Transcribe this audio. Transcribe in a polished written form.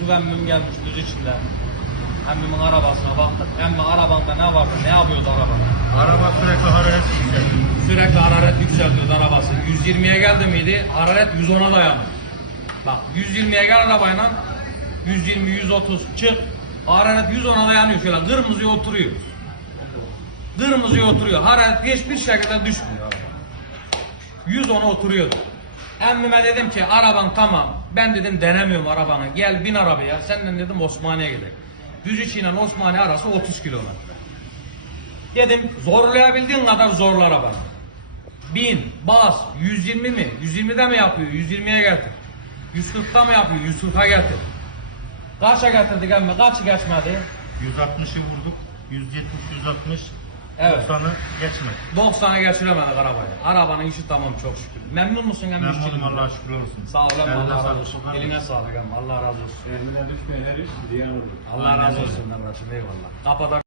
Yusuf emmim gelmiş düz içinde. Emmimin arabasına baktık. Emmi arabanda ne vardı? Ne yapıyordu arabada? Araba sürekli hararet yükseldi. Sürekli hararet yükseltiyordu arabası. 120'ye geldi miydi? Hararet 110'a dayanır. Bak 120'ye gel arabayla 120, 130 çık. Hararet 110'a dayanıyor şöyle. Kırmızıya oturuyor. Kırmızıya oturuyor. Hararet hiçbir şekilde düşmüyor araba. 110'a oturuyordu. Emmime dedim ki araban tamam. Ben dedim denemiyorum arabanı. Gel bin arabaya. Senden dedim Osmaniye'ye gidelim. Düzüçi ile Osmaniye arası 30 kilometre. Dedim zorlayabildiğin kadar zorla arabanı. Bin, bas, 120 mi? 120'de mi yapıyor? 120'ye getir. 140'da mı yapıyor? 140'a getir. Kaça getirdik emme? Kaçı geçmedi? 160'ı vurduk. 170, 160. Evet. 90'ı geçmedi. 90'a geçiremedik arabayı. Arabanın işi tamam çok şükür. Memnun musun emmi? Memnunum, Allah'a şükür olsun. Sağ ol emmi, Eline Allah razı sağlık. olsun. Eline sağlık emmi, Allah razı olsun. Eline düşmeyen her iş diyen olur. Allah razı olsun emmi, eyvallah. Kapıda